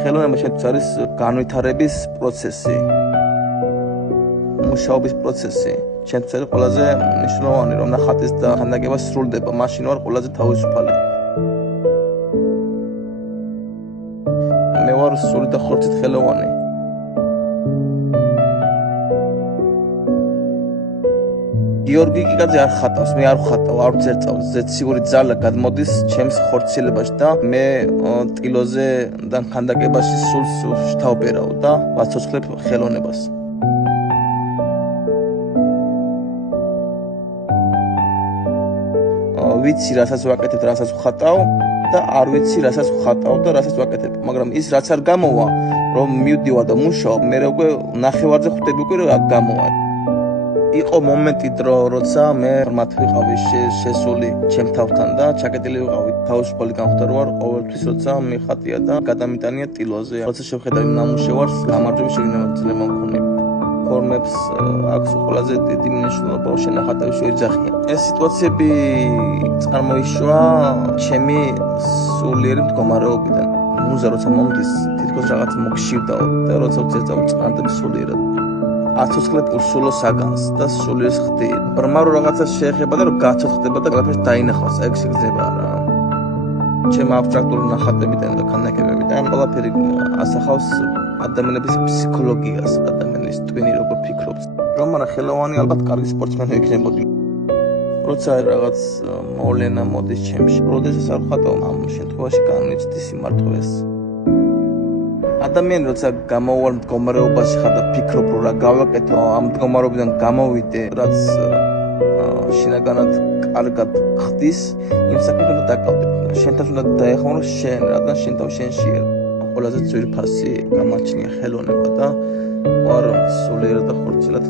ხელოვნება შეთვის არის განვითარების პროცესი, მუშაობის პროცესი. Შეთვის არის ყველაზე მნიშვნელოვანი, რომ ნახატის და ხანდაგება სრულდება, მაშინ ვარ ყველაზე თავისუფალი. მე ვარ სული და ხორცით ხელოვანი. გიორგი კიკაძე არ ხატავს, მე არ ვხატავ, არ ვძერწავ, ზეციური ძალა გადმოდის ჩემს ხორციელებაში და მე ტილოზე და ხანდაკებაში სულს შთავბერავ და ვაცოცხლებ ხელოვნებას. ვიცი, რასაც ვაკეთებ, რასაც ვხატავ და არ ვიცი, რასაც ვხატავ და რასაც ვაკეთებ, მაგრამ ის რაც არ გამოვა, რომ მივდივარ და მუშაობ, მე უკვე ნახევარზე ხვდები უკვე რომ გამოვა. იყო მომენტი დრო, როცა მე მათ ვიყავი შესული ჩემ თავთან და ჩაკეტილი ვიყავი. თავისუფალი გამხდა რომ ვარ ყოველთვის, როცა მიხატია და გადამიტანია ტილოზე. როცა შევხედავ იმ ნამუშევარს, გამარჯვების შეგრძნება მქონია. ფორმებს აქვს ყველაზე დიდი მნიშვნელობა შენახატების შეიძახიან. ეს სიტუაციები წარმოიშვა ჩემი სულიერი მდგომარეობიდან. მუზა როცა მომდის, თითქოს რაღაც მოგშივდაო და როცა ვწერწავ წარდებ სულიერად. აცოცხლებ უსულო საგანს და სულიერს ხდი. ბრმა რო რაღაცას შეეხება და რომ გაცოცხლდება და ყველაფერს დაინახავს, ეგ შეგრძნება რა. ჩემ აბსტრაქტული ნახატებიდან და ქანდაკებებიდან ყველაფერი ასახავს ადამიანების ფსიქოლოგიას, ადამიანის ტვინი როგორ ფიქრობს. რომ არა ხელოვანი ალბათ კარგი სპორტსმენი იქნებოდი. როცა რაღაც მოვლენა მოდის ჩემში, როდესაც არ ვხატავ, ამ შემთხვევაში განვიცდი სიმართლეს. ადამიანი როცა გამოვალ მდგომარეობაში ხარ და ფიქრობ რომ რა გავაკეთო, ამ მდგომარეობიდან გამოვიდე, რაც შინაგანად კარგად ხდის, იმ საქმეს უნდა დაკავდე. შენთან უნდა დაეხმარო შენ, რადგან შენ თავ შენშია. ყველაზე ძვირფასი გამაჩნია ხელოვნება და ვარ სულიერად და ხორციელად